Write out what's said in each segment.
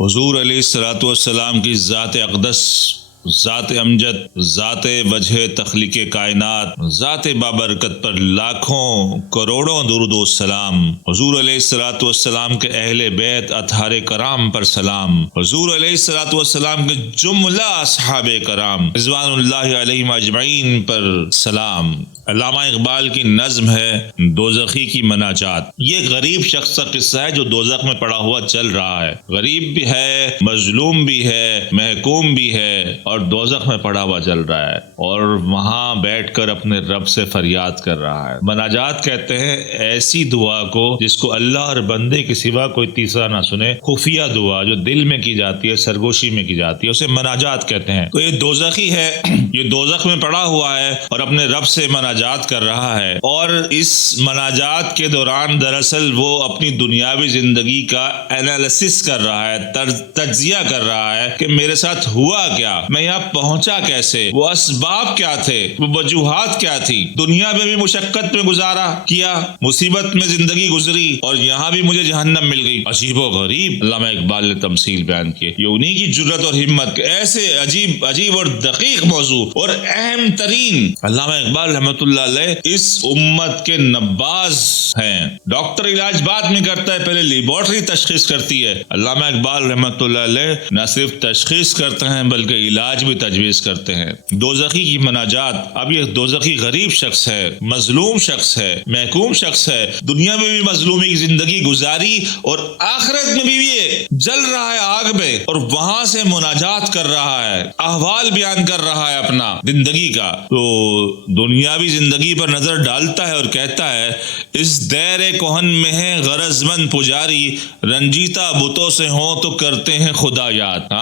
حضور علیہ الصلوۃ والسلام کی ذات اقدس، ذات امجد، ذات وجہ تخلیق کائنات، ذات بابرکت پر لاکھوں کروڑوں درود و سلام۔ حضور علیہ الصلوۃ والسلام کے اہل بیت اطہار کرام پر سلام۔ حضور علیہ الصلوۃ والسلام کے جملہ اصحاب کرام رضوان اللہ علیہم اجمعین پر سلام۔ علامہ اقبال کی نظم ہے دوزخی کی مناجات۔ یہ غریب شخص کا قصہ ہے جو دوزخ میں پڑا ہوا چل رہا ہے، غریب بھی ہے، مظلوم بھی ہے، محکوم بھی ہے، اور دوزخ میں پڑا ہوا چل رہا ہے، اور وہاں بیٹھ کر اپنے رب سے فریاد کر رہا ہے۔ مناجات کہتے ہیں ایسی دعا کو جس کو اللہ اور بندے کے سوا کوئی تیسرا نہ سنے، خفیہ دعا جو دل میں کی جاتی ہے، سرگوشی میں کی جاتی ہے، اسے مناجات کہتے ہیں۔ تو یہ دوزخی ہے، یہ دوزخ میں پڑا ہوا ہے اور اپنے رب سے مناجات کر رہا ہے، اور اس مناجات کے دوران دراصل وہ اپنی دنیاوی زندگی کا انالیسس کر رہا ہے، تجزیہ کر رہا ہے کہ میرے ساتھ ہوا کیا، میں یہاں پہنچا کیسے، وہ اسباب کیا تھے، وہ وجوہات کیا تھی۔ دنیا میں بھی مشقت میں گزارا کیا، مصیبت میں زندگی گزری، اور یہاں بھی مجھے جہنم مل گئی۔ عجیب و غریب علامہ اقبال نے تمثیل بیان کی، یہ انہی کی جرت اور ہمت کہ ایسے عجیب اور دقیق موضوع اور اہم ترین۔ علامہ اقبال رحمۃ اللہ علیہ اس امت کے نباز ہیں۔ ڈاکٹر علاج بعد میں کرتا ہے، پہلے لیبارٹری تشخیص کرتی ہے۔ علامہ اقبال رحمۃ اللہ علیہ نہ صرف تشخیص کرتے ہیں بلکہ علاج بھی تجویز کرتے ہیں۔ دوزخی کی مناجات، اب یہ دوزخی غریب شخص ہے، مظلوم شخص ہے، محکوم شخص ہے، دنیا میں بھی مظلومی کی زندگی گزاری اور آخرت میں بھی یہ جل رہا ہے آگ میں، اور وہاں سے مناجات کر رہا ہے، احوال بیان کر رہا ہے اپنا زندگی کا۔ تو دنیاوی زندگی پر نظر ڈالتا ہے اور کہتا ہے اس دیر کہن میں ہے غرض مند پجاری، رنجیتا بتوں سے ہوں تو کرتے ہیں خدا یاد۔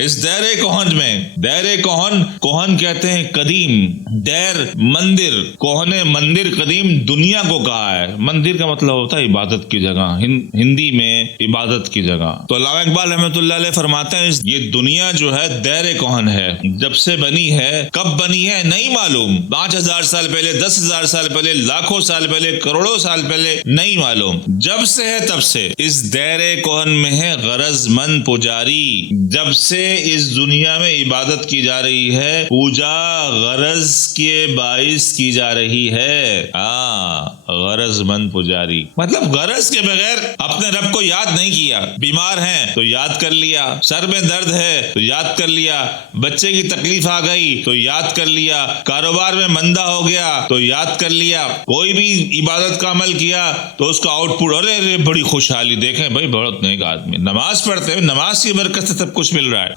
اس دیر کوہن میں، دیر کوہن کہتے ہیں قدیم، دیر مندر، کوہن مندر قدیم دنیا کو کہا ہے۔ مندر کا مطلب ہوتا ہے عبادت کی جگہ، ہندی میں عبادت کی جگہ۔ تو علامہ اقبال رحمۃ اللہ علیہ فرماتے ہیں یہ دنیا جو ہے دیر کوہن ہے، جب سے بنی ہے، کب بنی ہے نہیں معلوم، 5000 سال پہلے، 10,000 سال پہلے، لاکھوں سال پہلے، کروڑوں سال پہلے نہیں معلوم، جب سے ہے تب سے۔ اس دیر کوہن میں ہے غرض مند پجاری، جب سے اس دنیا میں عبادت کی جا رہی ہے، پوجا غرض کے باعث کی جا رہی ہے۔ غرض مند پجاری مطلب غرض کے بغیر اپنے رب کو یاد نہیں کیا۔ بیمار ہیں تو یاد کر لیا، سر میں درد ہے تو یاد کر لیا، بچے کی تکلیف آ گئی تو یاد کر لیا، کاروبار میں مندہ ہو گیا تو یاد کر لیا، کوئی بھی عبادت کا عمل کیا تو اس کا آؤٹ پٹ، ارے بڑی خوشحالی، دیکھیں بھائی بہت نیک آدمی، نماز پڑھتے ہیں، نماز کی برکت سے سب کچھ مل رہا ہے۔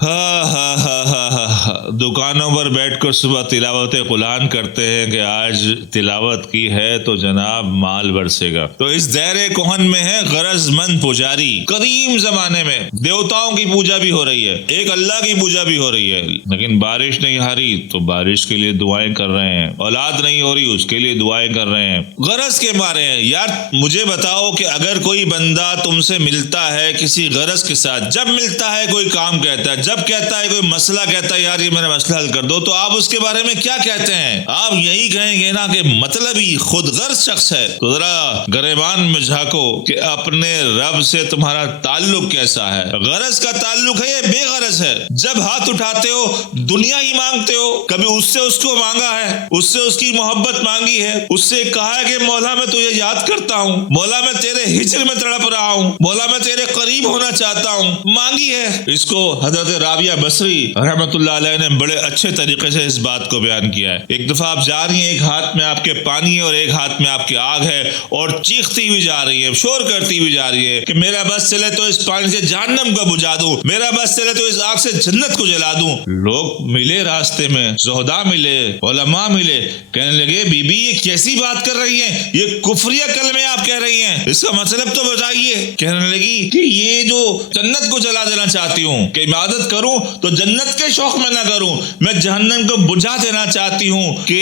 دکانوں پر بیٹھ کر صبح تلاوت قرآن کرتے ہیں کہ آج تلاوت کی ہے تو جناب مال برسے گا۔ تو اس دیر کوہن میں ہے غرض مند پجاری، قدیم زمانے میں دیوتاؤں کی پوجا بھی ہو رہی ہے، ایک اللہ کی پوجا بھی ہو رہی ہے، لیکن بارش نہیں آ رہی تو بارش کے لیے دعائیں کر رہے ہیں، اولاد نہیں ہو رہی اس کے لیے دعائیں کر رہے ہیں، غرض کے مارے ہیں۔ یار مجھے بتاؤ کہ اگر کوئی بندہ تم سے ملتا ہے کسی غرض کے ساتھ، جب ملتا ہے کوئی کام کہتا ہے، جب کہتا ہے کوئی مسئلہ کہتا ہے یار یہ میرا مسئلہ حل کر دو، تو آپ اس کے بارے میں کیا کہتے ہیں؟ آپ یہی کہیں گے نا کہ مطلب ہی خود غرض شخص ہے۔ تو ذرا گریبان میں جھانکو کہ اپنے رب سے تمہارا تعلق کیسا ہے۔ غرض کا تعلق ہے یہ بے غرض ہے، جب ہاتھ اٹھاتے ہو دنیا ہی مانگتے ہو، کبھی اس سے اس کو مانگا ہے، اس سے اس کی محبت مانگی ہے، اس سے کہا ہے کہ مولا میں تجھے یاد کرتا ہوں، مولا میں تیرے ہجر میں تڑپ رہا ہوں، مولا میں تیرے قریب ہونا چاہتا ہوں، مانگی ہے۔ اس کو حضرت رابعہ بصری رحمۃ اللہ علیہ نے بڑے اچھے طریقے سے اس بات کو بیان کیا ہے۔ ایک دفعہ آپ جا رہی ہیں، ایک ہاتھ میں آپ کے پانی ہے اور ایک ہاتھ میں آپ کی آگ ہے، اور چیختی ہوئی جا رہی ہے، شور کرتی ہوئی جا رہی ہے کہ میرا بس چلے تو اس پانی سے جہنم کو بجھا دوں، میرا بس چلے تو اس آگ سے جنت کو جلا دوں۔ لوگ ملے راستے میں، زہداء ملے، علماء ملے، کہنے لگے بی بی یہ کیسی بات کر رہی ہیں، یہ کفریہ کلمے آپ کہہ رہی ہیں، اس کا مطلب تو بتائیے۔ کہنے لگی کہ یہ جو جنت کو جلا دینا چاہتی ہوں کہ عبادت کروں تو جنت کے شوق میں نہ کروں، میں جہنم کو بجھا دینا چاہتی ہوں کہ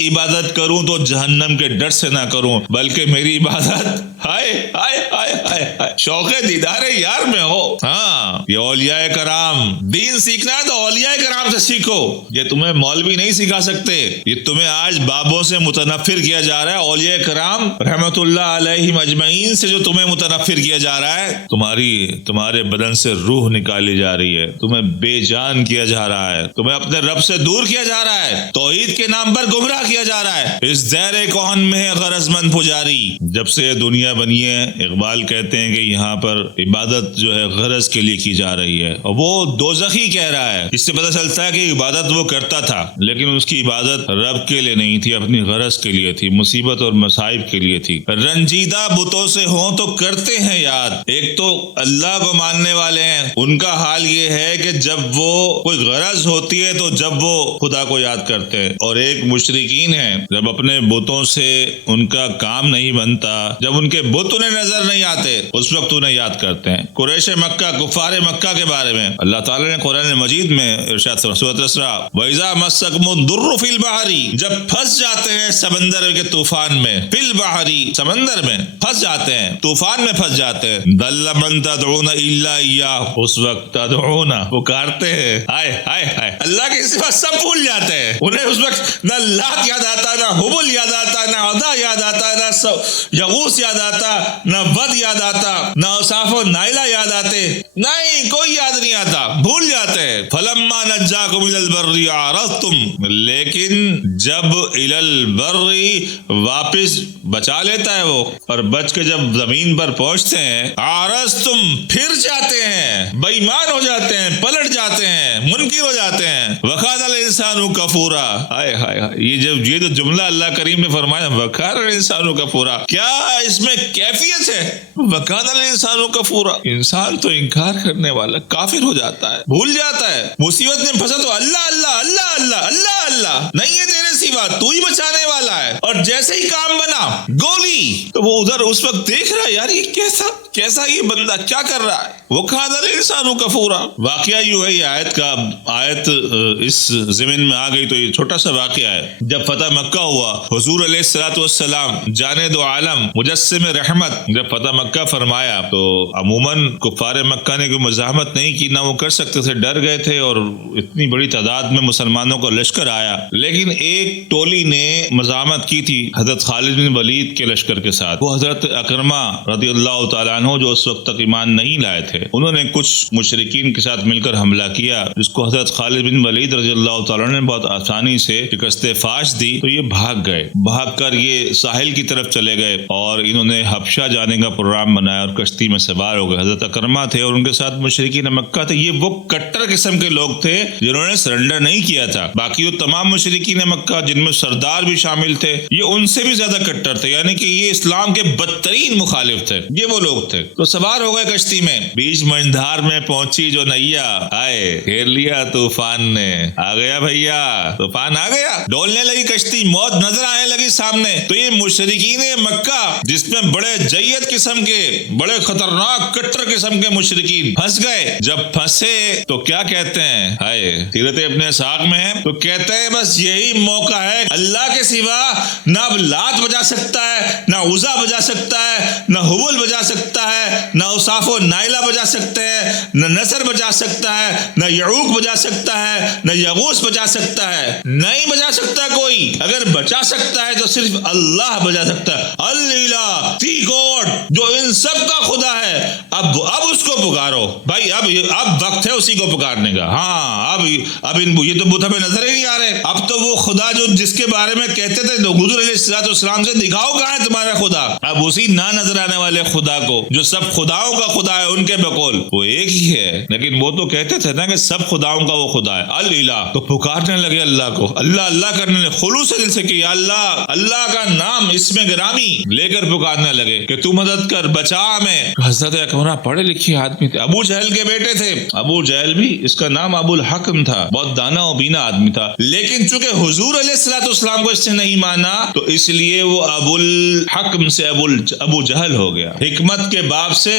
عبادت کروں تو جہنم کے ڈر سے نہ کروں، بلکہ میری عبادت ہائے ہائے ہائے ہائے ہائے شوق دیدار یار میں ہو۔ یہ اولیاء کرام، دین سیکھنا ہے تو اولیاء کرام سے سیکھو، یہ تمہیں مولوی نہیں سکھا سکتے، یہ تمہیں آج بابوں سے متنفر کیا جا رہا ہے، اولیاء کرام رحمت اللہ علیہم اجمعین سے جو تمہیں متنفر کیا جا رہا ہے، تمہارے بدن سے روح نکالی جا رہی ہے، تمہیں بے جان کیا جا رہا ہے، تمہیں اپنے رب سے دور کیا جا رہا ہے، توحید کے نام پر گمراہ کیا جا رہا ہے۔ اس دیر کون میں ہے غرض مند پجاری، جب سے دنیا بنی ہے اقبال کہتے ہیں کہ یہاں پر عبادت جو ہے غرض کے لیے کی جا رہی ہے، اور وہ دوزخی کہہ رہا ہے۔ اس سے پتہ چلتا ہے کہ عبادت وہ کرتا تھا لیکن اس کی عبادت رب کے لیے نہیں تھی، اپنی غرض کے لیے تھی، مصیبت اور مصائب کے لیے تھی۔ رنجیدہ بتوں سے ہوں تو کرتے ہیں یاد، ایک تو اللہ کو ماننے والے ہیں، ان کا حال یہ ہے کہ جب وہ کوئی غرض ہوتی ہے تو جب وہ خدا کو یاد کرتے ہیں، اور ایک مشرکین ہیں جب اپنے بتوں سے ان کا کام نہیں بنتا، جب ان کے بت انہیں نظر نہیں آتے اس وقت انہیں یاد کرتے ہیں۔ قریش مکہ، کفار مکہ کے بارے میں اللہ تعالیٰ نے قرآن مجید میں ارشاد فرمایا سورۃ الاسراء وَإِذَا مَسَّكُمُ الضُّرُّ فِي الْبَحْرِ، جب پھنس جاتے ہیں سمندر کے طوفان میں، فی البحر سمندر میں پھنس جاتے ہیں، طوفان میں پھنس جاتے ہیں، ضَلَّ مَن تَدْعُونَ إِلَّا إِيَّاهُ، اس وقت تدعون پکارتے ہیں، ہائے ہائے ہائے، اللہ کے صفات سب بھول جاتے ہیں، انہیں اس وقت نہ لات یاد آتا، نہ حبل یاد آتا، نہ عزا یاد آتا، نہ یغوث یاد آتا، نہ ود یاد آتا، نہ اوصاف و نائلہ یاد آتے، نہیں کوئی یاد نہیں آتا، بھول جاتے ہیں۔ فَلَمَّا نَجَّاكُمْ إِلَى الْبَرِّ عَرَضْتُمْ، لیکن جب إِلَى الْبَرِّ واپس بچا لیتا ہے وہ، اور بچ کے جب زمین پر پہنچتے ہیں، عَرَضْتُمْ پھر جاتے ہیں، بے ایمان ہو جاتے ہیں، پلٹ جاتے ہیں، منکر ہو جاتے ہیں۔ وَكَانَ الْإِنسَانُ كَفُورًا، ہائے ہائے ہائے، یہ جو جملہ اللہ کریم نے فرمایا وَكَانَ الْإِنسَانُ كَفُورًا، کیا اس میں کیفیت ہے؟ وَكَانَ الْإِنسَانُ كَفُورًا، انسان تو انکار کرنے والا، کافر ہو جاتا ہے، بھول جاتا ہے، مصیبت میں پھنسا تو اللہ اللہ اللہ اللہ اللہ اللہ، نہیں ہے تیرے سوا، تو ہی بچانے والا ہے، اور جیسے ہی کام بنا گولی، تو وہ ادھر اس وقت دیکھ رہا ہے یار یہ کیسا یہ بندہ کیا کر رہا ہے۔ وَكَانَ الْإِنسَانُ كَفُورًا، واقعہ یوں ہے، یہ آیت اس ضمن میں آ گئی تو یہ چھوٹا سا واقعہ ہے۔ جب فتح مکہ ہوا، حضور علیہ الصلوۃ والسلام جاند عالم مجسم رحمت جب فتح مکہ فرمایا تو عموماً کفار مکہ نے کوئی مزاحمت نہیں کی، نہ وہ کر سکتے تھے، ڈر گئے تھے، اور اتنی بڑی تعداد میں مسلمانوں کا لشکر آیا، لیکن ایک ٹولی نے مزاحمت کی تھی حضرت خالد بن ولید کے لشکر کے ساتھ، وہ حضرت اکرمہ رضی اللہ تعالیٰ عنہ جو اس وقت تک ایمان نہیں لائے تھے، انہوں نے کچھ مشرکین کے ساتھ مل کر حملہ کیا، جس کو حضرت خالد بن ولید رضی اللہ تعالیٰ نے بہت آسانی سے شکست فاش دی، تو یہ بھاگ کر یہ ساحل کی طرف چلے گئے، اور انہوں نے حبشہ جانے کا پروگرام بنایا اور کشتی میں سوار ہو گئے۔ حضرت اکرمہ تھے اور ان کے ساتھ مشرکین مکہ تھے، یہ وہ کٹر قسم کے لوگ تھے جنہوں نے سرنڈر نہیں کیا تھا، باقی وہ تمام مشرکین مکہ جن میں سردار بھی شامل تھے یہ ان سے بھی زیادہ کٹر تھے، یعنی کہ یہ اسلام کے بدترین مخالف تھے، یہ وہ لوگ تھے۔ تو سوار ہو گئے کشتی میں، بیچ مجھدھار میں پہنچی جو نیا، آئے گھیر لیا طوفان نے، آ گیا بھیا طوفان آ گیا، ڈولنے لگی کشتی، موت نظر آنے لگی سامنے۔ تو یہ مشرکین مکہ جس میں بڑے جید قسم کے، بڑے خطرناک کٹر قسم کے مشرکین پھنس گئے، جب پھنسے تو کیا کہتے ہیں، ہائے سیرت ابن اسحاق میں ہے، تو کہتے ہیں بس یہی موقع ہے، اللہ کے سوا نہ اب لات بجا سکتا ہے، نہ عزا بجا سکتا ہے، نہ حبل بجا سکتا ہے، نہ اوصاف و نائلہ بجا سکتے ہیں، نہ نصر بجا سکتا ہے، نہ یعوق بجا سکتا ہے، نہ یغوث بجا سکتا ہے، نہیں بجا سکتا کوئی، اگر بچا سکتا ہے تو صرف اللہ بجا سکتا ہے، الہ دی گاڈ جو ان سب کا خدا ہے۔ اب اس کو پکارو بھائی، اب وقت ہے اسی کو پکارنے کا۔ ہاں اب یہ تو بت ہمیں نظر ہی نہیں آ رہے، اب تو وہ خدا جو جس کے بارے میں کہتے تھے حضور علیہ الصلوۃ والسلام سے دکھاؤ کہاں ہے تمہارا خدا، اب اسی نہ نظر آنے والے خدا کو جو سب خداؤں کا خدا ہے ان کے بقول وہ ایک ہی ہے، لیکن وہ تو کہتے تھے نا کہ سب خداؤں کا وہ خدا ہے، الہ، تو پکارنے لگے اللہ کو، اللہ کرنے لگے، خلوص دل سے کہ یا اللہ کا نام اس میں گرامی لے کر پکارنے لگے کہ تو مدد کر، بچا ہمیں۔ حضرت اکرمہ پڑھے لکھے آدمی تھے، ابو جہل کے بیٹے تھے، ابو جہل بھی اس کا نام ابو الحکم تھا، بہت دانا و بینا آدمی تھا، لیکن چونکہ حضور علیہ الصلوۃ والسلام کو اس نے نہیں مانا تو اس لیے وہ ابو الحکم سے ابو جہل ہو گیا، حکمت کے باپ سے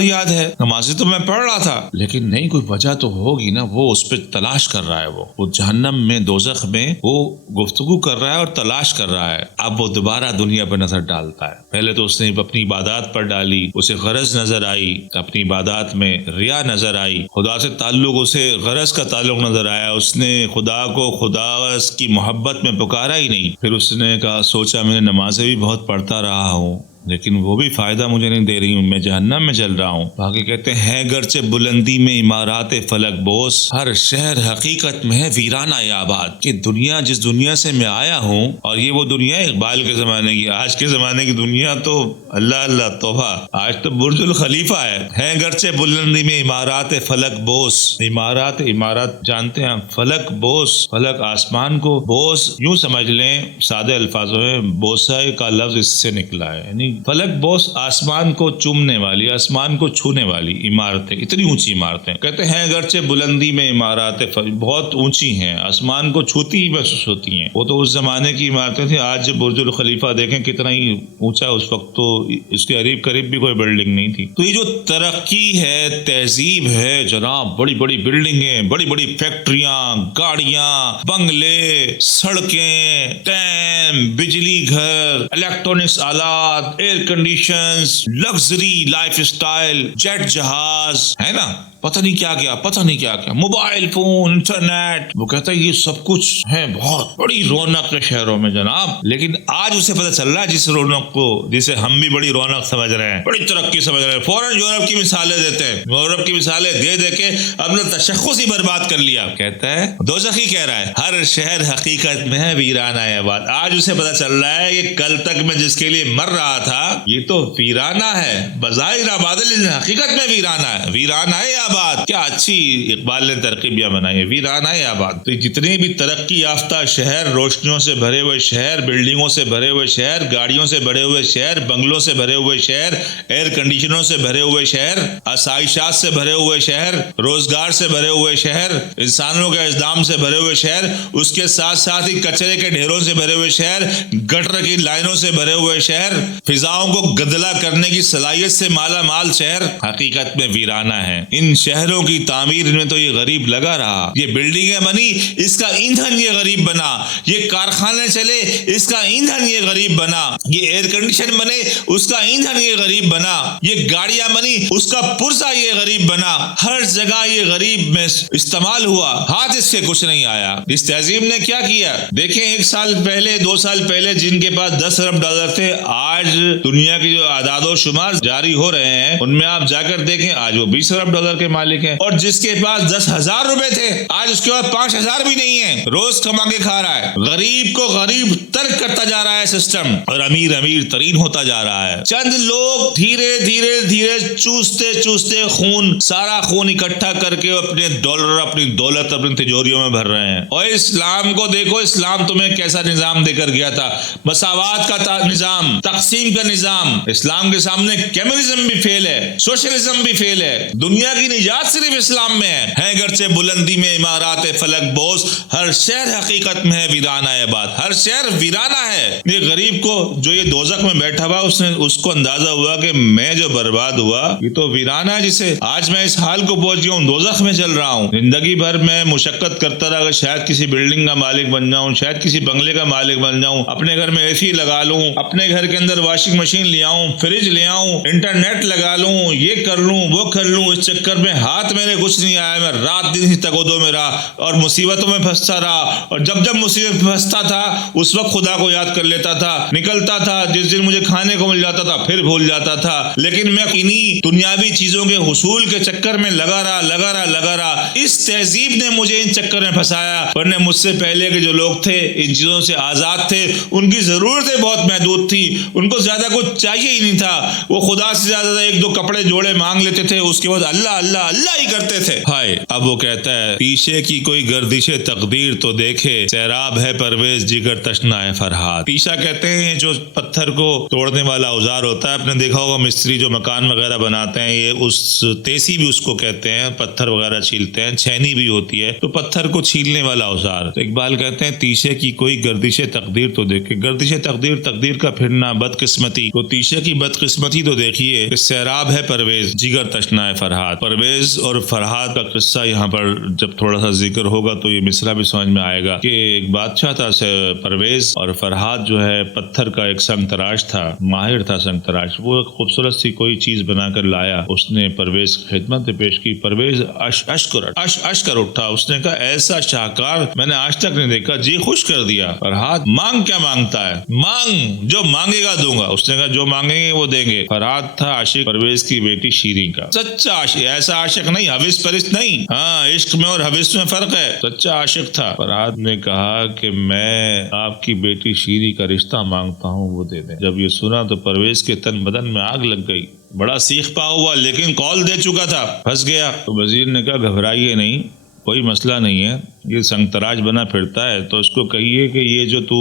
فریاد ہے، نمازیں تو میں پڑھ رہا تھا، لیکن نہیں کوئی وجہ تو ہوگی نا، وہ اس پہ تلاش کر رہا ہے، وہ جہنم میں دوزخ میں وہ گفتگو کر رہا ہے اور تلاش کر رہا ہے۔ اب وہ دوبارہ دنیا پر نظر ڈالتا ہے، پہلے تو اس نے اپنی عبادات پر ڈالی، اسے غرض نظر آئی، اپنی عبادات میں ریا نظر آئی، خدا سے تعلق اسے غرض کا تعلق نظر آیا، اس نے خدا کو خدا کی محبت میں پکارا ہی نہیں۔ پھر اس نے کہا، سوچا میں نے نمازیں بھی بہت پڑھتا رہا ہوں لیکن وہ بھی فائدہ مجھے نہیں دے رہی ہوں، میں جہنم میں چل رہا ہوں۔ باقی کہتے ہیں گرچہ بلندی میں عمارات فلک بوس، ہر شہر حقیقت میں ہے ویرانہ آباد۔ کہ دنیا جس دنیا سے میں آیا ہوں، اور یہ وہ دنیا ہے اقبال کے زمانے کی، آج کے زمانے کی دنیا تو اللہ اللہ توبہ، آج تو برج الخلیفہ ہے گرچہ بلندی میں عمارات فلک بوس۔ عمارات جانتے ہیں، فلک بوس، فلک آسمان کو، بوس یوں سمجھ لیں سادے الفاظوں میں، بوسہ کا لفظ اس سے نکلا ہے، یعنی فلک بوس آسمان کو چومنے والی، آسمان کو چھونے والی عمارتیں، اتنی اونچی عمارتیں۔ کہتے ہیں اگرچہ بلندی میں عمارات بہت اونچی ہیں، آسمان کو چھوتی ہی محسوس ہوتی ہیں۔ وہ تو اس زمانے کی عمارتیں تھیں، آج جب برج الخلیفہ دیکھیں کتنا ہی اونچا، اس وقت تو اس کے قریب بھی کوئی بلڈنگ نہیں تھی۔ تو یہ جو ترقی ہے، تہذیب ہے جناب، بڑی بڑی بلڈنگیں، بڑی بڑی فیکٹریاں، گاڑیاں، بنگلے، سڑکیں، ٹیم، بجلی گھر، الیکٹرانکس آلات، air conditions, luxury lifestyle, jet جہاز، ہے نا، پتہ نہیں کیا کیا، موبائل فون، انٹرنیٹ، وہ کہتا ہے یہ سب کچھ ہے، بہت بڑی رونق ہے شہروں میں جناب۔ لیکن آج اسے پتہ چل رہا ہے جس رونق کو، جسے ہم بھی بڑی رونق سمجھ رہے ہیں، بڑی ترقی سمجھ رہے ہیں، فوراً یورپ کی مثالیں دیتے ہیں، یورپ کی مثالیں دے کے اپنا تشخص ہی برباد کر لیا۔ کہتا ہے دوزخی کہہ رہا ہے ہر شہر حقیقت میں ہے ویرانہ آباد۔ آج اسے پتہ چل رہا ہے کہ کل تک میں جس کے لیے مر رہا تھا یہ تو ویرانہ ہے، بظاہر آباد لیکن حقیقت میں ویرانہ ہے آباد۔ کیا اچھی اقبال نے ترکیبیاں بنائی ہے، ویرانہ ہے آباد۔ تو جتنے بھی ترقی یافتہ شہر، روشنیوں سے بھرے ہوئے شہر، بلڈنگوں سے بھرے ہوئے شہر، گاڑیوں سے بھرے ہوئے شہر، بنگلوں سے بھرے ہوئے شہر، ایئر کنڈیشنوں سے بھرے ہوئے شہر، آسائشات سے بھرے ہوئے شہر، روزگار سے بھرے ہوئے شہر، انسانوں کے ازدحام سے بھرے ہوئے شہر، اس کے ساتھ ہی کچرے کے ڈھیروں سے بھرے ہوئے شہر، گٹر کی لائنوں سے بھرے ہوئے شہر، فضاؤں کو گدلا کرنے کی صلاحیت سے مالا مال شہر، حقیقت میں ویرانہ ہے۔ ان شہروں کی تعمیر میں تو یہ غریب لگا رہا، یہ بلڈنگیں بنی اس کا ایندھن یہ غریب بنا، یہ کارخانے چلے اس کا ایندھن یہ غریب بنا، یہ ایئر کنڈیشن بنے اس کا ایندھن یہ غریب بنا، یہ گاڑیاں بنی اس کا پرزہ یہ غریب بنا، ہر جگہ یہ غریب میں استعمال ہوا، ہاتھ اس سے کچھ نہیں آیا۔ اس تہذیب نے کیا کیا؟ دیکھیں 1 سال پہلے 2 سال پہلے جن کے پاس 10 ارب ڈالر تھے، آج دنیا کی جو اعداد و شمار جاری ہو رہے ہیں ان میں آپ جا کر دیکھیں آج وہ 20 ارب ڈالر کے مالک ہیں، اور جس کے پاس 10,000 روپے تھے آج اس کے پاس 5,000 بھی نہیں ہیں، روز کما کے کھا رہا ہے۔ غریب کو غریب ترک کرتا جا رہا ہے سسٹم، اور امیر ترین ہوتا جا رہا ہے۔ چند لوگ دھیرے دھیرے چوستے سارا خون اکٹھا کر کے اپنے ڈالر، اپنی دولت اپنی تجوریوں میں بھر رہے ہیں۔ اور اسلام کو دیکھو، اسلام تمہیں کیسا نظام دے کر گیا تھا، مساوات کا نظام، تقسیم کا نظام۔ اسلام کے سامنے کمیونزم بھی فیل ہے، سوشلزم بھی فیل ہے، دنیا کی نجات صرف اسلام میں ہے گرچہ بلندی میں عمارات فلک بوس، ہر شہر حقیقت میں ہے ویرانہ آباد، ہر شہر ویرانہ ہے۔ یہ غریب کو جو یہ دوزخ میں بیٹھا ہوا اس کو اندازہ ہوا کہ میں جو برباد ہوا یہ تو ویرانہ ہے، جسے آج میں اس حال کو پہنچ گیا ہوں، دوزخ میں چل رہا ہوں۔ زندگی بھر میں مشقت کرتا رہا کہ شاید کسی بلڈنگ کا مالک بن جاؤں، شاید کسی بنگلے کا مالک بن جاؤں، اپنے گھر میں اے سی لگا لوں، اپنے گھر کے اندر واشنگ مشین لے آؤں، فریج لے آؤں، انٹرنیٹ لگا لوں، یہ کر لوں وہ کر لوں۔ اس چکر میں ہاتھ میرے کچھ نہیں آیا، میں رات دن ہی تگودو میں رہا اور مصیبتوں میں پھنستا رہا، اور جب مصیبت میں پھنستا تھا اس وقت خدا کو یاد کر لیتا تھا، نکلتا تھا، جس دن مجھے کھانے کو مل جاتا تھا پھر بھول جاتا تھا۔ لیکن میں انہی دنیاوی چیزوں کے حصول کے چکر میں لگا رہا۔ اس تہذیب نے مجھے ان چکر میں پھنسایا، ورنہ مجھ سے پہلے کے جو لوگ تھے ان چیزوں سے آزاد تھے، ان کی ضرورتیں بہت محدود تھی، ان کو زیادہ کچھ چاہیے ہی نہیں تھا، وہ خدا سے زیادہ 1-2 کپڑے جوڑے مانگ لیتے تھے، اس کے بعد اللہ ہمیشہ اللہ ہی کرتے تھے. ہائے. اب وہ کہتا ہے پیچھے کی کوئی گردش تقدیر تو دیکھے، سیراب ہے پرویز جگر تشنا ہے فرحات. پیشہ کہتے ہیں جو پتھر کو توڑنے والا اوزار ہوتا ہے. آپ نے دیکھا ہوگا مستری جو مکان وغیرہ بناتے ہیں یہ اس تیسی بھی اس کو کہتے ہیں، پتھر وغیرہ چھیلتے ہیں. چھینی بھی ہوتی ہے تو پتھر کو چھیلنے والا اوزار. تو اقبال کہتے ہیں تیشے کی کوئی گردش تقدیر تو دیکھے. گردش تقدیر، تقدیر کا پھرنا، بدقسمتی. تو تیشے کی بدقسمتی تو دیکھیے کہ سیراب ہے پرویز جگر تشنا ہے فرحات. پرویز اور فرحات کا قصہ یہاں پر جب تھوڑا سا ذکر ہوگا تو یہ مصرع بھی سمجھ میں آئے گا کہ ایک بادشاہ تھا پرویز، اور فرحات جو ہے پتھر کا ایک سنگ تراش تھا، ماہر تھا سنگ تراش. وہ ایک خوبصورت سی کوئی چیز بنا کر لایا، اس نے پرویز کی خدمت پیش کی. پرویز اش کر اٹھا. اس نے کہا ایسا شاہکار میں نے آج تک نہیں دیکھا، جی خوش کر دیا. فرحات مانگ کیا مانگتا ہے؟ مانگ، جو مانگے گا دوں گا. اس نے کہا جو مانگیں گے وہ دیں گے. فرحات تھا عاشق پرویز کی بیٹی شیریں کا، سچا عاشق، ایسا عاشق نہیں، حوث پرست نہیں. ہاں، عشق میں اور حوث میں فرق ہے. سچا عاشق تھا. فرحات نے کہا کہ میں آپ کی بیٹی شیریں کا رشتہ مانگتا ہوں، وہ دے دیں. جب یہ سنا تو پرویز کے تن بدن میں آگ لگ گئی. بڑا سیخ پا ہوا لیکن قول دے چکا تھا، پھنس گیا. تو وزیر نے کہا گھبرائیے نہیں، کوئی مسئلہ نہیں ہے. یہ سنگ تراش بنا پھرتا ہے تو اس کو کہیے کہ یہ جو تو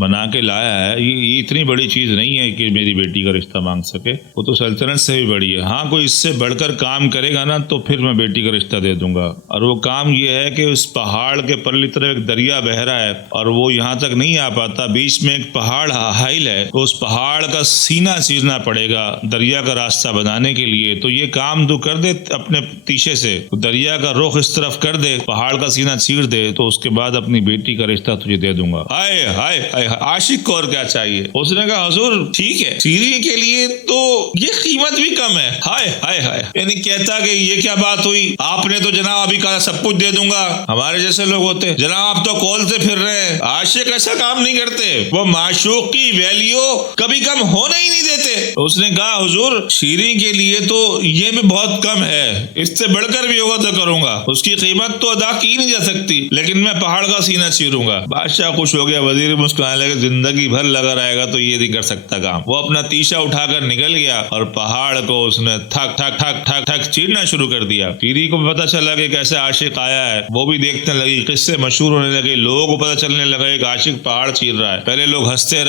بنا کے لایا ہے یہ اتنی بڑی چیز نہیں ہے کہ میری بیٹی کا رشتہ مانگ سکے. وہ تو سلطنت سے بھی بڑی ہے. ہاں کوئی اس سے بڑھ کر کام کرے گا نا تو پھر میں بیٹی کا رشتہ دے دوں گا. اور وہ کام یہ ہے کہ اس پہاڑ کے پرلی طرف ایک دریا بہ رہا ہے اور وہ یہاں تک نہیں آ پاتا، بیچ میں ایک پہاڑ حائل ہے، تو اس پہاڑ کا سینہ چیرنا پڑے گا دریا کا راستہ بنانے کے لیے. تو یہ کام تو کر دے اپنے تیشے سے، دریا کا رخ اس طرف کر دے، پہاڑ کا سینہ چیر دے، تو اس کے بعد اپنی بیٹی کا رشتہ تجھے دے دوں گا. ہائے ہائے، عاشق کو اور کیا چاہیے. اس نے کہا حضور ٹھیک ہے، شیریں کے لیے تو یہ قیمت بھی کم ہے. ہائے ہائے ہائے. یعنی کہتا کہ یہ کیا بات ہوئی، آپ نے تو جناب ابھی کہا سب کچھ دے دوں گا. ہمارے جیسے لوگ ہوتے جناب آپ تو کول سے پھر رہے ہیں. عاشق ایسا کام نہیں کرتے، وہ معشوق کی ویلیو کبھی کم ہونے ہی نہیں دیتے. اس نے کہا حضور شیریں کے لیے تو یہ بھی بہت کم ہے، اس سے بڑھ کر بھی ہوگا تو کروں گا. اس کی قیمت تو ادا کی نہیں جا سکتی، لیکن میں پہاڑ کا سینہ چیروں گا. بادشاہ خوش ہو گیا. وزیر مسکرانے لگے زندگی بھر لگا رہے گا تو یہ نہیں کر سکتا کام. وہ اپنا تیشا اٹھا کر نکل گیا اور پہاڑ کو اس نے تھک تھک تھک تھک تھک چیرنا شروع کر دیا. شیریں کو پتا چلا کہ کیسے عاشق آیا ہے، وہ بھی دیکھنے لگی، قصے مشہور ہونے لگے، لوگوں کو پتا چلنے لگا ایک عاشق پہاڑ چیر رہا ہے. پہلے لوگ ہنستے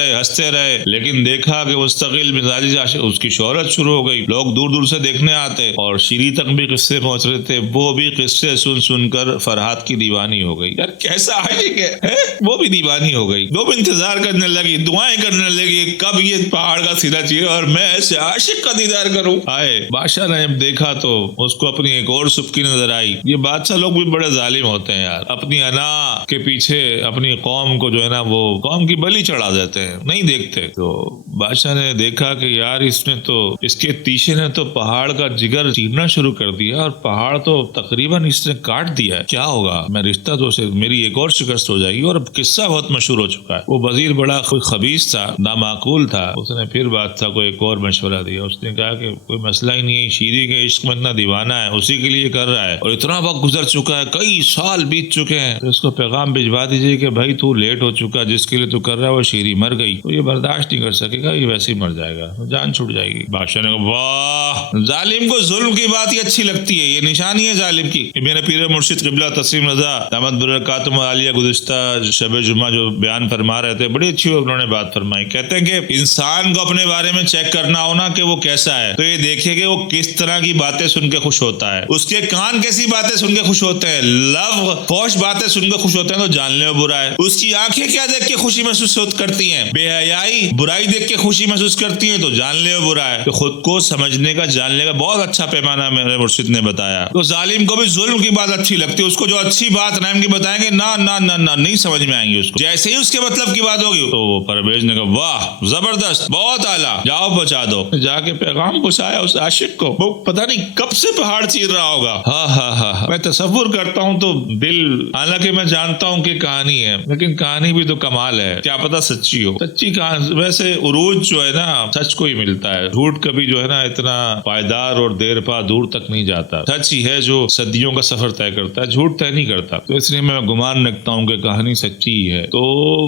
رہے لیکن دیکھا کہ مستقل مزاجی عاشق، اس کی شہرت شروع ہو گئی. لوگ دور دور سے دیکھنے آتے اور شیریں تک بھی قصے پہنچ رہے تھے. وہ بھی قصے سن کر فرحات کی دیوانی ہو گئی. یار کیسا عاشق ہے، وہ بھی دیوانی ہو گئی. وہ بھی انتظار کرنے لگی، دعائیں کرنے لگی کب یہ پہاڑ کا سینہ چیرے اور میں ایسے عاشق کا دیدار کروں. آئے بادشاہ نے جب دیکھا تو اس کو اپنی ایک اور سبکی نظر آئی. یہ بادشاہ لوگ بھی بڑے ظالم ہوتے ہیں یار، اپنی انا کے پیچھے اپنی قوم کو جو ہے نا وہ قوم کی بلی چڑھا دیتے ہیں، نہیں دیکھتے. تو بادشاہ نے دیکھا کہ یار اس کے تیشے نے تو پہاڑ کا جگر چیرنا شروع کر دیا اور پہاڑ تو تقریباً اس نے کاٹ دیا ہے. کیا ہوگا، میں رشتہ تو سے میری ایک اور شکست ہو جائے گی. اور اب قصہ بہت مشہور ہو چکا ہے. وہ وزیر بڑا خبیث تھا، نامعقول تھا. اس نے پھر بادشاہ کو ایک اور مشورہ دیا. اس نے کہا کہ کوئی مسئلہ ہی نہیں ہے، شیریں کے عشق میں اتنا دیوانہ ہے، اسی کے لیے کر رہا ہے اور اتنا وقت گزر چکا ہے، کئی سال بیت چکے ہیں. تو اس کو پیغام بھجوا دیجیے کہ بھائی تو لیٹ ہو چکا، جس کے لیے تو کر رہا ہے وہ شیریں مر گئی، تو یہ برداشت نہیں کر سکے گا، یہ ویسے ہی مر جائے گا، جان چھوٹ جائے گی. بادشاہ نے کہا واہ، ظالم کو ظلم کی بات ہی اچھی لگتی ہے، یہ نشانی ہے ظالم کی. میرے پیر مرشد قبلہ تسلیم رضا دامت برکاتہم عالیہ گزشتہ شب جمعہ جو بیان فرما رہے تھے، بڑی اچھی انہوں نے بات فرمائی. کہتے ہیں کہ انسان کو اپنے بارے میں چیک کرنا ہونا کہ وہ کیسا ہے، تو یہ دیکھے کہ وہ کس طرح کی باتیں سن کے خوش ہوتا ہے، اس کے کان کیسی باتیں سن کے خوش ہوتے ہیں، لو فوش باتیں سن کے خوش ہوتے ہیں تو جاننے میں برا ہے. اس کی آنکھیں کیا دیکھ کے خوشی محسوس کرتی ہیں، بے حیائی برائی دیکھ کے خوشی محسوس کرتی ہیں تو جاننے میں برا ہے. تو خود کو سمجھنے کا، جاننے کا بہت اچھا پیمانہ میرے مرشد نے بتایا. تو ظالم کو بھی ظلم کی بات اچھی لگتی ہے، اس کو جو اچھی بات رحم کی بتائیں گے نہ نہ نہ نہ نہیں سمجھ میں آئیں گے اس کو. جیسے ہی اس کے مطلب کی بات ہوگی تو پرویز نے کہا واہ زبردست، بہت اعلیٰ، جاؤ پہنچا دو. جا کے پیغام پہنچایا اس عاشق کو. وہ پتہ نہیں کب سے پہاڑ چیر رہا ہوگا. ہاں میں تصور کرتا ہوں تو دل، حالانکہ میں جانتا ہوں کہ کہانی ہے لیکن کہانی بھی تو کمال ہے، کیا پتہ سچی ہو. سچی کہانی ویسے عروج جو ہے نا سچ کو ہی ملتا ہے. جھوٹ کبھی جو ہے نا اتنا پائیدار اور دیر پا دور تک نہیں جاتا. سچ ہی ہے جو صدیوں کا سفر طے کرتا ہے, جھوٹ طے نہیں کرتا. تو اس لیے میں گمان رکھتا ہوں کہ کہانی سچی ہی ہے. تو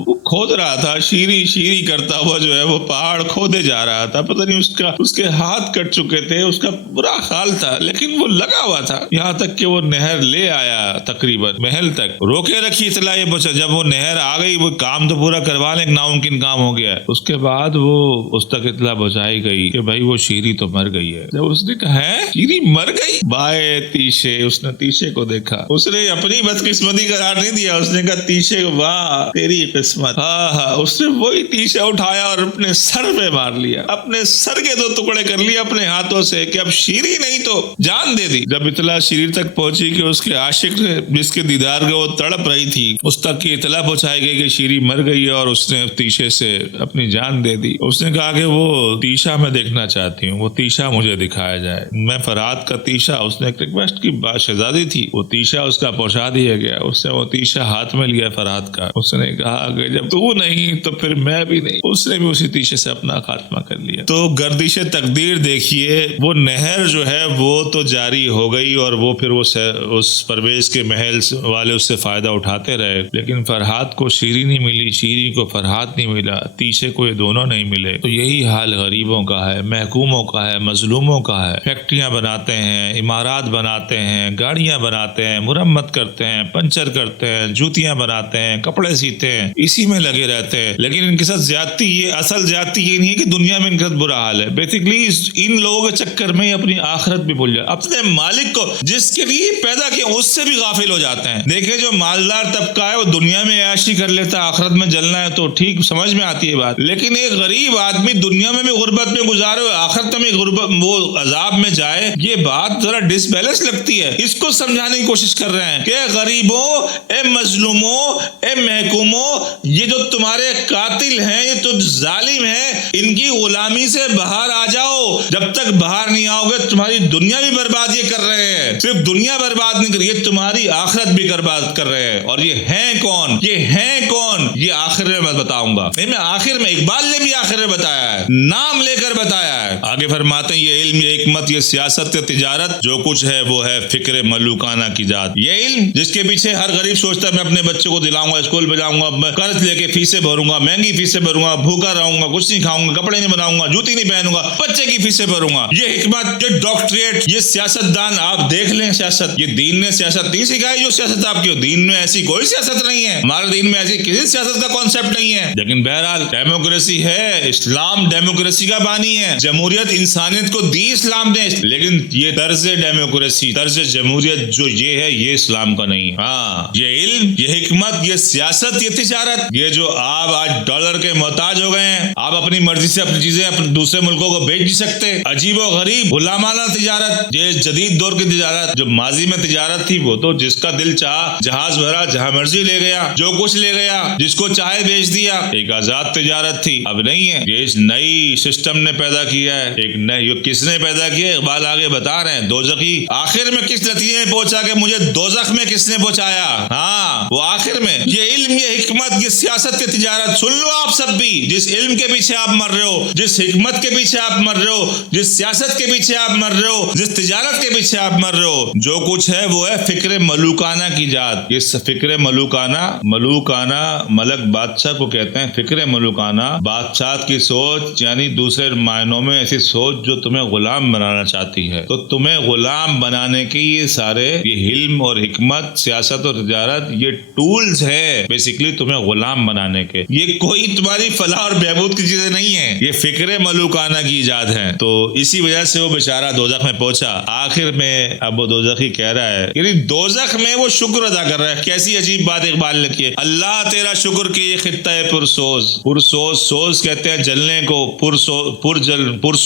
وہ کھود رہا تھا, شیری شیری کرتا ہوا جو ہے وہ پہاڑ کھودے جا رہا تھا. پتہ نہیں اس کے ہاتھ کٹ چکے تھے, اس کا برا حال تھا, لیکن وہ لگا ہوا تھا یہاں تک کہ وہ نہر لے آیا تقریباً محل تک. روکے رکھی اطلاع یہ پہنچا, جب وہ نہر آ گئی وہ کام تو پورا کروانے ایک ناممکن کام ہو گیا. اس کے بعد وہ اس تک اطلاع پہنچائی گئی کہ بھائی وہ شیری تو مر گئی ہے. جب اس نے کہا ہے شیری مر گئی, بائے تیشے, اس نے تیشے کو دیکھا. اس نے اپنی بدقسمتی قرار نہیں دیا, اس نے کہا تیشے واہ تیری قسمت. ہاں اس نے وہی تیشا اٹھایا اور اپنے سر پہ مار لیا, اپنے سر کے 2 ٹکڑے کر لیے اپنے ہاتھوں سے کہ اب شیری نہیں تو جان دے دی. جب اطلاع شیری تک پہنچی کہ اس کے عاشق جس کے دیدار کے وہ تڑپ رہی تھی اس تک کی اطلاع پہنچائی گئی کہ شیری مر گئی ہے اور اس نے تیشے سے اپنی جان دے دی. اس نے کہا کہ وہ تیشا میں دیکھنا چاہتی ہوں, وہ تیشا مجھے دکھایا جائے. میں فرات کا تیشا, اس نے ایک ریکویسٹ کی, شہزادی تھی, وہ تیشا اس کا پہنچا دیا گیا. اس نے وہ تیشا ہاتھ میں لیا فرات کا. اس نے کہا کہ جب تو نہیں تو پھر میں بھی نہیں. اس نے بھی اسی تیشے سے اپنا خاتمہ کر لیا. تو گردش تقدیر دیکھیے, وہ نہر جو ہے وہ تو جاری ہو گئی اور وہ پھر اس پرویز کے محل والے اس سے فائدہ اٹھاتے رہے, لیکن فرحات کو شیری نہیں ملی, شیری کو فرحات نہیں ملا, تیشے کو یہ دونوں نہیں ملے. تو یہی حال غریبوں کا ہے, محکوموں کا ہے, مظلوموں کا ہے. فیکٹریاں بناتے ہیں, عمارات بناتے ہیں, گاڑیاں بناتے ہیں, مرمت کرتے ہیں, پنچر کرتے ہیں, جوتیاں بناتے ہیں, کپڑے سیتے ہیں, اسی میں لگے رہتے ہیں. لیکن ان کے ساتھ زیادتی, یہ اصل زیادتی یہ نہیں ہے کہ دنیا میں ان کا برا حال ہے. بیسیکلی ان لوگوں کے چکر میں اپنی آخرت بھی بھول جائے, اپنے مالک کو جس کے لیے پیدا کیا اس سے بھی غافل ہو جاتے ہیں. دیکھیں جو مالدار طبقہ ہے وہ دنیا میں عیاشی کر لیتا ہے, آخرت میں جلنا ہے تو ٹھیک سمجھ میں آتی ہے بات. لیکن ایک غریب آدمی دنیا میں بھی غربت میں گزارے, آخرت میں غربت وہ عذاب میں جائے, یہ بات ذرا ڈس بیلنس لگتی ہے. اس کو سمجھانے کی کوشش کر رہے ہیں کہ غریبوں, اے مظلوموں, اے محکوموں, یہ جو تمہارے قاتل ہیں, یہ تو ظالم ہیں, ان کی غلامی سے باہر آ جاؤ. جب تک باہر نہیں آؤ گے تمہاری دنیا بھی برباد یہ کر رہے ہیں, صرف دنیا برباد نہیں کر, یہ تمہاری آخرت بھی برباد کر رہے ہیں. اور یہ ہیں کون, یہ ہیں کون, یہ آخر میں میں بتاؤں گا. نہیں, میں آخر میں, اقبال نے بھی آخر میں بتایا ہے, نام لے کر بتایا ہے. آگے فرماتے ہیں یہ علم, یہ حکمت, یہ سیاست, یہ تجارت, جو کچھ ہے وہ ہے فکر ملوکانہ کی ذات. یہ علم جس کے پیچھے ہر غریب سوچتا ہے میں اپنے بچے کو دلاؤں گا, اسکول بھیجاؤں گا, میں قرض لے کے فیسیں بھروں گا, مہنگی فیسیں بھروں گا, بھوکا رہوں گا, کچھ نہیں کھاؤں گا, کپڑے نہیں بناؤں گا, جوتی نہیں پہنوں گا, بچے کی فیسیں بھروں گا. یہ حکمت, یہ ڈاکٹریٹ, یہ سیاست دان آپ دیکھ لیں. سیاست, یہ دین نے سیاست نہیں سکھائی جو سیاست آپ کی. دین میں ایسی کوئی سیاست نہیں ہے, ہمارے دین میں ایسی کسی سیاست کا کانسیپٹ نہیں ہے. لیکن بہرحال ڈیموکریسی ہے, اسلام ڈیموکریسی کا بانی ہے, جمہوریت انسانیت کو دی اسلام نے, لیکن یہ طرز ڈیموکریسی, طرز جمہوریت جو یہ ہے یہ اسلام کا نہیں ہے. ہاں, یہ علم, یہ حکمت, یہ سیاست, یہ تجارت, یہ جو آپ آج ڈالر کے محتاج ہو گئے ہیں, آپ اپنی مرضی سے اپنی چیزیں اپنے دوسرے ملکوں کو بیچ نہیں سکتے. عجیب و غریب غلامانہ تجارت, یہ جدید دور کی تجارت. جو ماضی میں تجارت تھی وہ تو جس کا دل چاہا جہاز بھرا, جہاں مرضی لے گیا, جو کچھ لے گیا, جس کو چاہے بیچ دیا, ایک آزاد تجارت تھی. اب نہیں ہے, یہ اس نئی سسٹم نے پیدا کیا ہے. ایک نئی, کس نے پیدا کیا ہے اقبال آگے بتا رہے ہیں, دوزخی. آخر میں کس نتیجے میں پہنچا کہ مجھے دوزخ میں کس نے پہنچایا. ہاں, وہ آخر میں یہ علم, یہ حکمت, یہ سیاست, یہ تجارت. سن لو آپ سب بھی, جس علم کے پیچھے آپ مر رہے ہو, جس حکمت کے پیچھے آپ مر رہے ہو, جس سیاست کے پیچھے آپ مر رہے ہو, جس تجارت کے پیچھے آپ مر رہے ہو, جو کچھ ہے وہ ہے فکر ملوکانہ کی ذات. یہ فکر ملوکانہ, ملوکانہ ملک بادشاہ کو کہتے ہیں. فکر ملوکانہ بادشاہ کی سوچ, یعنی دوسرے معنوں میں ایسی سوچ جو تمہیں غلام بنانا چاہتی ہے. تو تمہیں غلام بنانے کی یہ سارے, یہ علم اور حکمت, سیاست اور تجارت, یہ ٹولز ہے بیسیکلی تمہیں غلام بنانے کے. یہ کوئی تمہاری فلاح اور بہبود کی چیزیں نہیں ہیں, یہ فکر ملوکانہ کی ایجاد ہے. تو اسی وجہ سے وہ بیچارہ دوزخ میں پہنچا. آخر میں اب وہ دوزخی کہہ رہا ہے, یعنی دوزخ میں وہ شکر ادا کر رہا ہے. کیسی عجیب بات اقبال نے کی ہے, اللہ تیرا شکر کہ یہ خطہ ہے پرسوز. پرسوز, سوز کہتے ہیں جلنے کو, پرسوز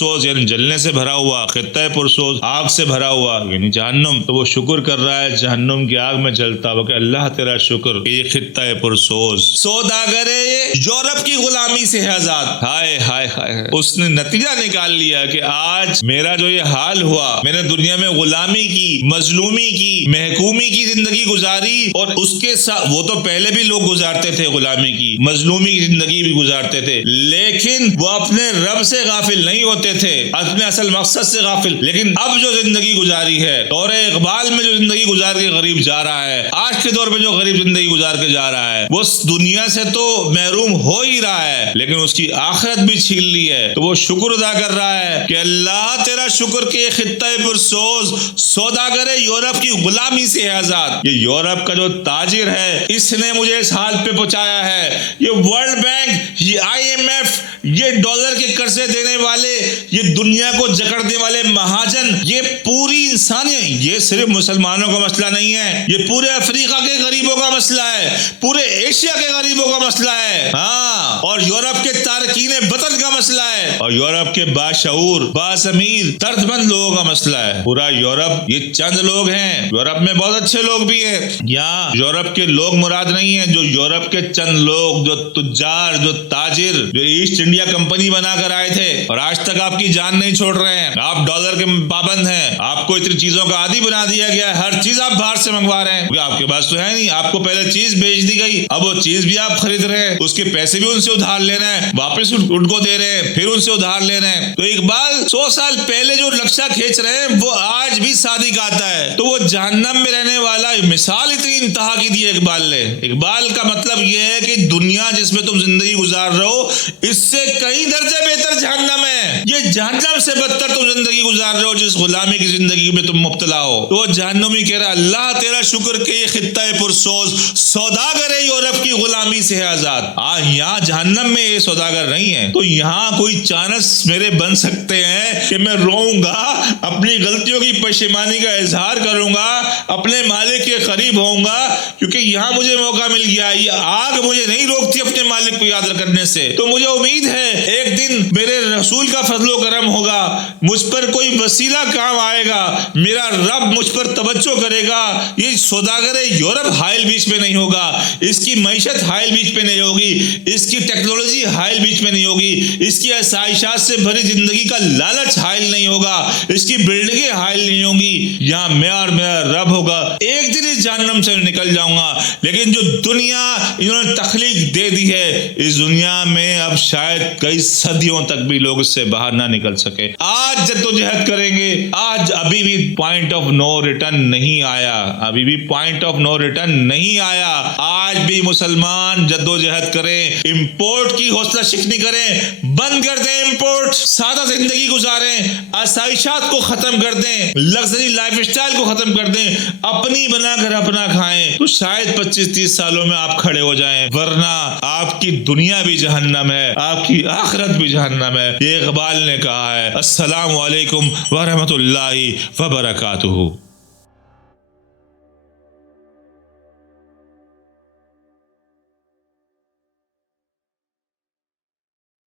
پرسوز یعنی جلنے سے بھرا ہوا، خطہ پرسوز آگ سے بھرا ہوا یعنی جہنم، تو وہ شکر کر رہا ہے جہنم کی آگ میں جلتا ہوا کہ اللہ تیرا شکر کہ یہ خطہ پرسوز سوداگر یورپ کی غلامی سے ہے آزاد۔ ہائے ہائے ہائے، اس نے نتیجہ نکال لیا کہ آج میرا جو یہ حال ہوا، میں نے دنیا میں غلامی کی، مظلومی کی، محکومی کی زندگی گزاری، اور اس کے ساتھ وہ تو پہلے بھی لوگ گزارتے تھے، غلامی کی مظلومی کی زندگی بھی گزارتے تھے، لیکن وہ اپنے رب سے غافل نہیں ہوتے تھے، اپنے اصل مقصد سے غافل۔ لیکن اب جو زندگی گزاری ہے، دور اقبال میں جو زندگی گزار کے غریب جا رہا ہے، آج کے دور میں جو غریب زندگی گزار کے جا رہا ہے، وہ دنیا سے تو محروم ہو ہی رہا ہے، لیکن اس کی آخرت بھی چھین لی ہے۔ تو وہ شکر ادا کر رہا ہے کہ اللہ تیرا شکر کہ خطہ پرسوز سوداگر یورپ کی غلامی سے آزاد۔ یہ یورپ کا جو تاجر ہے، اس نے مجھے اس حال پہ پہنچایا ہے۔ یہ ورلڈ بینک، یہ IMF، یہ ڈالر کے قرضے دینے والے، یہ دنیا کو جکڑنے والے مہاجن، یہ پوری انسانیت، یہ صرف مسلمانوں کا مسئلہ نہیں ہے، یہ پورے افریقہ کے غریبوں کا مسئلہ ہے، پورے ایشیا کے غریبوں کا مسئلہ ہے، ہاں، اور یورپ کے تارکین وطن کا مسئلہ ہے، اور یورپ کے باشعور، باضمیر، درد مند لوگوں کا مسئلہ ہے۔ پورا یورپ یہ چند لوگ ہیں، یورپ میں بہت اچھے لوگ بھی ہیں، یہاں یورپ کے لوگ مراد نہیں ہیں، جو یورپ کے چند لوگ، جو تجار، جو تاجر، جو ایسٹ انڈیا کمپنی بنا کر آئے تھے اور آج تک آپ کی جان نہیں چھوڑ رہے ہیں، آپ ڈالر کے پابند ہیں، آپ کو اتنی چیزوں کا عادی بنا دیا گیا ہے، ہر چیز آپ باہر سے منگوا رہے ہیں کیونکہ آپ کے پاس تو ہے نہیں، آپ کو پہلے چیز بھیج دی گئی، اب وہ چیز بھی آپ خرید رہے ہیں، اس کے پیسے بھی ان سے ادھار لے رہے ہیں، واپس ان کو دے رہے ہیں، پھر ان سے ادھار لے رہے ہیں۔ تو اقبال 100 سال پہلے جو نقشہ کھینچ رہے ہیں وہ آج بھی صادق آتا ہے۔ تو وہ جہنم میں رہنے والا مثال اتنی انتہا کی دی اقبال نے۔ اقبال کا مطلب یہ ہے کہ دنیا جس میں تم زندگی گزار رہے ہو، اس سے کئی درجے بہتر جہنم ہے، یہ جہنم سے بدتر تم زندگی گزار رہے ہو جس غلامی کی زندگی میں تم مبتلا ہو۔ تو وہ جہنمی کہہ رہا اللہ تیرا شکر کہ یہ خطہ پرسوز سوداگر یورپ کی غلامی سے ہے آزاد۔ یہاں جہنم میں یہ سوداگر نہیں ہے، تو یہاں کوئی چانس میرے بن سکتے ہیں کہ میں روؤں گا، اپنی غلطیوں کی پشیمانی کا اظہار کروں گا، اپنے مالک کے قریب ہوں گا، کیونکہ یہاں مجھے موقع مل گیا۔ یہ آگ مجھے نہیں روکتی اپنے مالک کو یاد کرنے سے، تو مجھے امید ہے ایک دن میرے رسول کا فضل و کرم ہوگا، مجھ پر کوئی وسیلہ کام آئے گا، میرا رب مجھ پر توجہ کرے گا۔ یہ سوداگر یورپ حائل بیچ میں نہیں ہوگا، اس کی معیشت حائل بیچ میں نہیں ہوگی، اس کی ٹیکنالوجی حائل بیچ میں نہیں ہوگی، اس کی آسائشات سے بھری زندگی کا لالچ حائل نہیں ہوگا، اس کی بلڈنگیں حائل نہیں ہوں گی، یہاں میں اور میرا رب ہوگا۔ ایک دن اس جہنم سے نکل جاؤں گا، لیکن جو دنیا انہوں نے تخلیق دے دی ہے، اس دنیا میں اب شاید کئی صدیوں تک بھی لوگ اس سے باہر نہ نکل سکے۔ آج جدوجہد کریں گے، آج ابھی بھی پوائنٹ آف نو ریٹرن نہیں آیا، ابھی بھی پوائنٹ آف نو ریٹرن نہیں آیا۔ آج بھی مسلمان جدوجہد کریں، امپورٹ کی حوصلہ شکنی کریں، بند کر دیں امپورٹ، سادہ زندگی گزاریں، آسائشات کو ختم کر دیں، لگژری لائف اسٹائل کو ختم کر دیں، اپنی بنا کر اپنا کھائیں، تو شاید 25-30 سالوں میں آپ کھڑے ہو جائیں، ورنہ آپ کی دنیا بھی جہنم ہے، آپ کی آخرت بھی جہنم ہے۔ یہ اقبال نے کہا ہے۔ السلام علیکم ورحمۃ اللہ وبرکاتہ۔